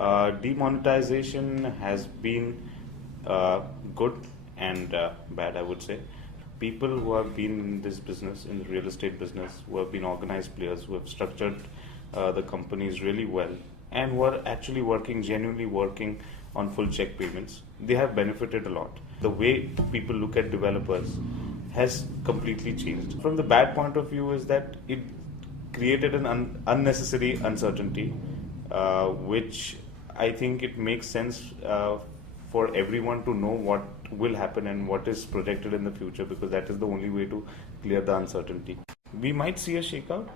Demonetization has been good and bad, I would say. People who have been in this business, in the real estate business, who have been organized players, who have structured the companies really well, and who are actually working, genuinely working on full check payments, they have benefited a lot. The way people look at developers has completely changed. From the bad point of view is that it created an unnecessary uncertainty, which I think it makes sense for everyone to know what will happen and what is projected in the future, because that is the only way to clear the uncertainty. We might see a shakeout.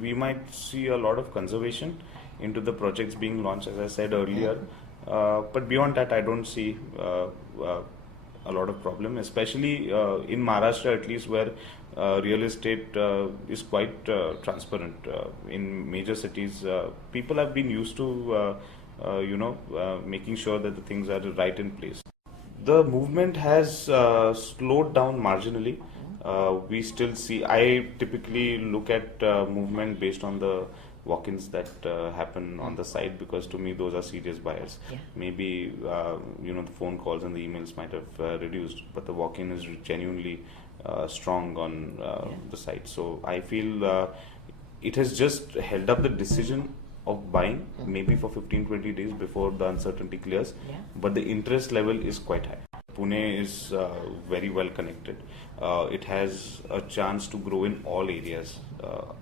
We might see a lot of conservation into the projects being launched, as I said earlier. But beyond that, I don't see a lot of problem, especially in Maharashtra, at least, where real estate is quite transparent. In major cities, people have been used to making sure that the things are right in place. The movement has slowed down marginally. We still see, I typically look at movement based on the walk-ins that happen on the site, because to me those are serious buyers. Yeah. Maybe the phone calls and the emails might have reduced, but the walk-in is genuinely strong on the site. So I feel it has just held up the decision of buying maybe for 15-20 days before the uncertainty clears, but the interest level is quite high. Pune is very well connected. It has a chance to grow in all areas,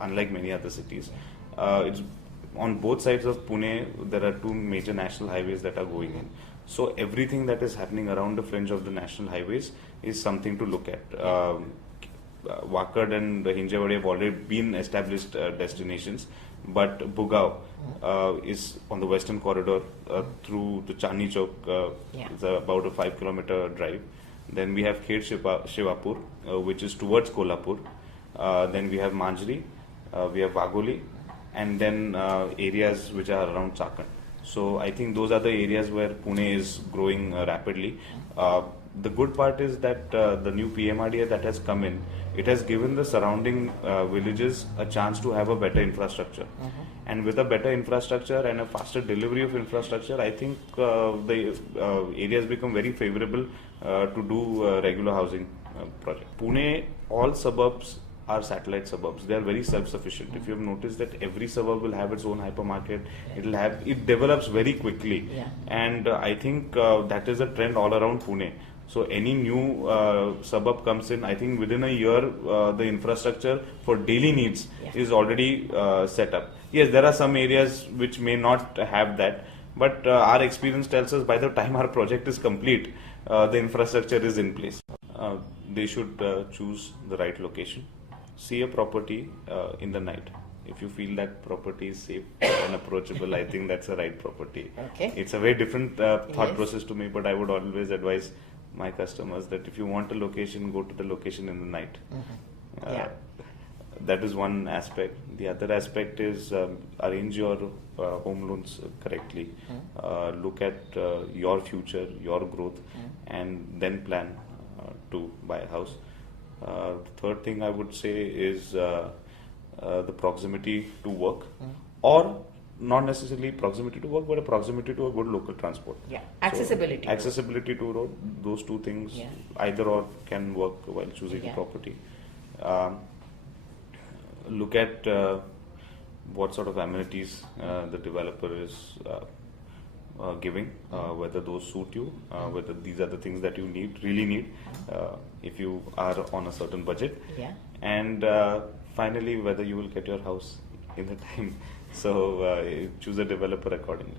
unlike many other cities. It's on both sides of Pune. There are two major national highways that are going in. So everything that is happening around the fringe of the national highways is something to look at. Wakad and Hinjawadi have already been established destinations, but Bugao is on the western corridor through to Chandni Chowk. It's about a 5-kilometer drive. Then we have Khed Shivapur, which is towards Kolhapur. Then we have Manjri, we have Vagoli, and then areas which are around Chakan. So I think those are the areas where Pune is growing rapidly. The good part is that the new PMRDA that has come in, it has given the surrounding villages a chance to have a better infrastructure. And with a better infrastructure and a faster delivery of infrastructure, I think the areas become very favorable to do regular housing project. Pune, all suburbs are satellite suburbs. They are very self-sufficient. If you have noticed that every suburb will have its own hypermarket, it develops very quickly. And I think that is a trend all around Pune. So any new suburb comes in, I think within a year the infrastructure for daily needs is already set up. Yes, there are some areas which may not have that, but our experience tells us by the time our project is complete, the infrastructure is in place. They should choose the right location. See a property in the night. If you feel that property is safe and approachable, I think that's the right property. Okay. It's a very different thought process to me, but I would always advise my customers that if you want a location, go to the location in the night. That is one aspect. The other aspect is arrange your home loans correctly. Look at your future, your growth, and then plan to buy a house. The third thing I would say is the proximity to work, or not necessarily proximity to work, but a proximity to a good local transport. Accessibility. So, accessibility to road, those two things, either or can work while choosing a property. Look at what sort of amenities the developer is giving, whether those suit you, whether these are the things that you really need if you are on a certain budget. And finally, whether you will get your house in the time. So choose a developer accordingly.